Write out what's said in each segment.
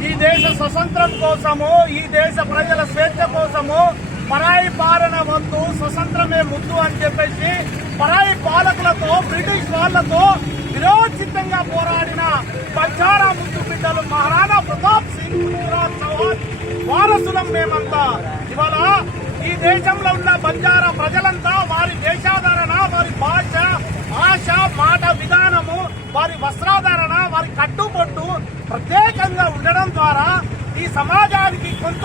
ఈ దేశ స్వతంత్రం కోసము ఈ దేశ ప్రజల స్వేచ్ఛ కోసము పరాయి పాలన వద్దు స్వతంత్రమే ముద్దు అని చెప్పేసి పరాయి పాలకులతో బ్రిటిష్ వాళ్ళతో విరోచితంగా పోరాడిన బంజారా ముద్దు బిడ్డలు మహారాణా ప్రతాప్ సింగ్ పృథ్వీరాజ్ చౌహాన్ వారసులం మేమంతా. ఇవాళ ఈ దేశంలో ఉన్న బంజారా ప్రజలంతా వారి దేశాధారణ వారి భాష ఆశ మాట విధానము వారి వస్త్రాధారణ వారి కట్టుబొట్టు ప్రత్యేకంగా ఉండడం ద్వారా ఈ సమాజానికి కొంత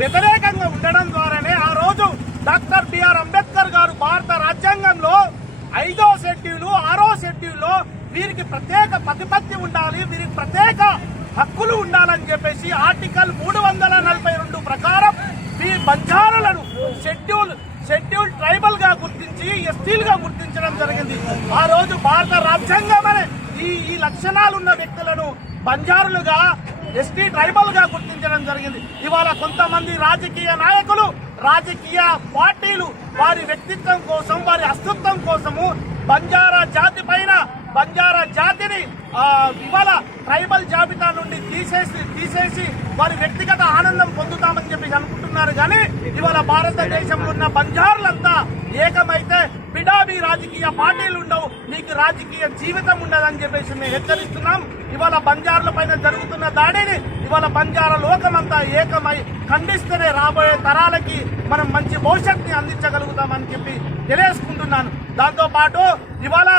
వ్యతిరేకంగా ఉండడం ద్వారానే ఆ రోజు డాక్టర్ బిఆర్ అంబేద్కర్ గారు భారత రాజ్యాంగంలో ఐదో షెడ్యూలు ఆరో షెడ్యూల్లో వీరికి ప్రత్యేక ప్రతిపత్తి ఉండాలి వీరికి ప్రత్యేక హక్కులు ఉండాలని చెప్పేసి ఆర్టికల్ మూడు వందల నలభై రెండు ప్రకారం ఈ బంజారాలను షెడ్యూల్ షెడ్యూల్ ట్రైబల్గా గుర్తించి ఎస్టీల్గా గుర్తించడం జరిగింది. ఆ రోజు భారత రాజ్యాంగం అనే ఈ ఈ లక్షణాలున్న వ్యక్తులను బంజారులుగా ఎస్టీ ట్రైబల్గా గుర్తించడం జరిగింది. ఇవాళ కొంతమంది రాజకీయ నాయకులు రాజకీయ పార్టీలు వారి వ్యక్తిత్వం కోసం వారి అస్తిత్వం కోసము బంజారా జాతి పైన బంజారా జాతిని ఇవాళ ట్రైబల్ జాబితా నుండి తీసేసి తీసేసి వారి వ్యక్తిగత ఆనందం పొందుతామని చెప్పి అనుకుంటున్నారు. కానీ ఇవాళ భారతదేశంలో ఉన్న బంజారులంతా ఏకమైతే బిడాబీ రాజకీయ పార్టీలు ఉండవు. నీకు రాజకీయ జీవితం ఉండదని చెప్పేసి మేము హెచ్చరిస్తున్నాం. ఇవాళ బంజారుల పైన జరుగుతున్న దాడిని ఇవాళ బంజార లోకమంతా ఏకమై ఖండిస్తేనే రాబోయే తరాలకి మనం మంచి భవిష్యత్తుని అందించగలుగుతామని చెప్పి తెలియజేసుకుంటున్నాను. దాంతోపాటు ఇవాళ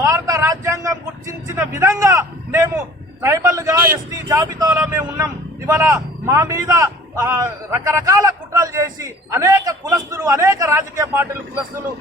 భారత రాజ్యాంగం గుర్తించిన విధంగా మేము ట్రైబల్గా ఎస్టీ జాబితాలో మేము ఉన్నాం. ఇవాళ మా మీద రకరకాల కుట్రలు చేసి అనేక కులస్తులు అనేక రాజకీయ పార్టీలు కులస్తులు